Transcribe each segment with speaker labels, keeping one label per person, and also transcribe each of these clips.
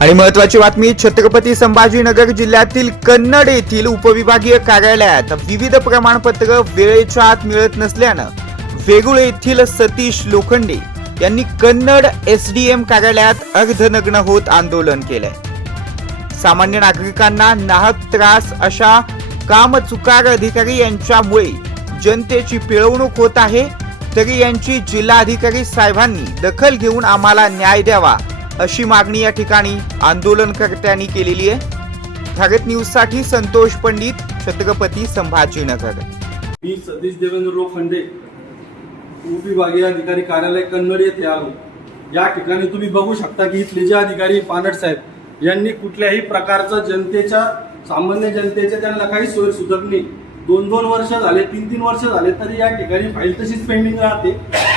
Speaker 1: आणि महत्वाची बातमी छत्रपती संभाजीनगर जिल्ह्यातील कन्नड येथील उपविभागीय कार्यालयात विविध प्रमाणपत्र वेळेच्या आत मिळत नसल्यानं वेगुळ येथील सतीश लोखंडे यांनी कन्नड एसडीएम कार्यालयात अर्धनग्न होत आंदोलन केलंय. सामान्य नागरिकांना नाहक त्रास अशा काम चुकार अधिकारी यांच्यामुळे जनतेची पिळवणूक होत आहे तरी यांची जिल्हाधिकारी साहेबांनी दखल घेऊन आम्हाला न्याय द्यावा अशी मागणी या ठिकाणी आंदोलनकर्त्यांनी केलेली आहे. भारत न्यूजसाठी संतोष पंडित छत्रपती संभाजीनगर.
Speaker 2: मी सतीश देवेंद्र लोखंडे उपविभागीय अधिकारी कार्यालय कन्नड येथे आलो. या ठिकाणी तुम्ही बघू शकता की इथले जे अधिकारी पानट साहेब यांनी कुठल्याही प्रकारचं जनतेच्या सामान्य जनतेच्या त्यांना काही सोय सुधक नाही. दोन दोन वर्ष झाले तीन तीन वर्ष झाले तरी या ठिकाणी फाईल तशीच पेंडिंग राहते.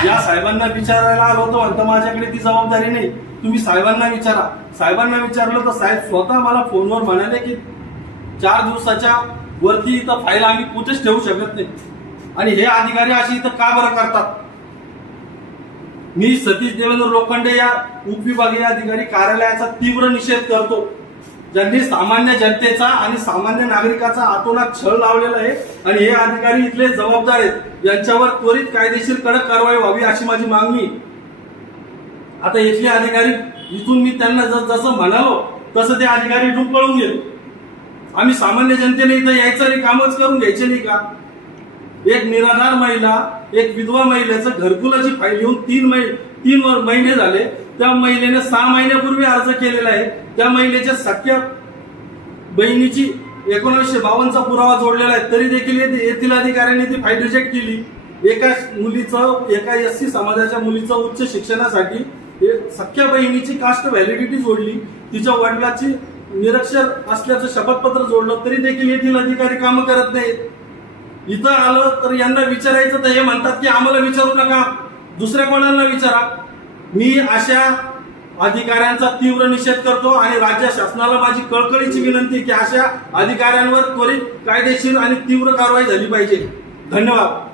Speaker 2: या साहेबांना विचारायला आलो होतो म्हणतं माझ्याकडे ती जबाबदारी नाही. तुम्ही साहेबांना विचारा. साहेबांना विचारलं तर साहेब स्वतः मला फोनवर म्हणाले की चार दिवसाच्या वरती इथं फाईल आम्ही कुठेच ठेवू शकत नाही. आणि हे अधिकारी अशी इथं का बरं करतात? मी सतीश देवेंद्र लोखंडे या उपविभागीय अधिकारी कार्यालयाचा तीव्र निषेध करतो. ज्यांनी सामान्य जनतेचा आणि सामान्य नागरिकाचा आतोनात छळ लावलेला आहे आणि हे अधिकारी इथले जबाबदार आहेत. यांच्यावर त्वरित कायदेशीर कडक कारवाई व्हावी अशी माझी मागणी आता इथले अधिकारी इथून मी त्यांना ज- जसं म्हणालो तसं ते अधिकारी इथून पळून गेले. आम्ही सामान्य जनतेने इथं यायचं आणि कामच करून घ्यायचे नाही का? एक निराधार महिला एक विधवा महिलेचं घरकुलाची फाईल येऊन तीन महिने तीन महिने झाले. त्या महिलेने सहा महिन्यापूर्वी अर्ज केलेला आहे. त्या महिलेच्या सख्या बहिणीची एकोणीसशे बावन्नचा पुरावा जोडलेला आहे. तरी देखील येथील अधिकाऱ्यांनी ती फाईल रिजेक्ट केली. एका मुलीचं एका एस सी समाजाच्या मुलीचं उच्च शिक्षणासाठी सख्या बहिणीची कास्ट व्हॅलिडिटी जोडली. तिच्या वडिलाची निरक्षर असल्याचं शपथपत्र जोडलं तरी देखील येथील अधिकारी कामं करत नाहीत. इथं आलं तर यांना विचारायचं तर हे म्हणतात की आम्हाला विचारू नका. दुसऱ्या कोणाला विचारा? मी अशा अधिकाऱ्यांचा तीव्र निषेध करतो आणि राज्य शासनाला माझी कळकळीची विनंती की अशा अधिकाऱ्यांवर त्वरित कायदेशीर आणि तीव्र कारवाई झाली पाहिजे. धन्यवाद.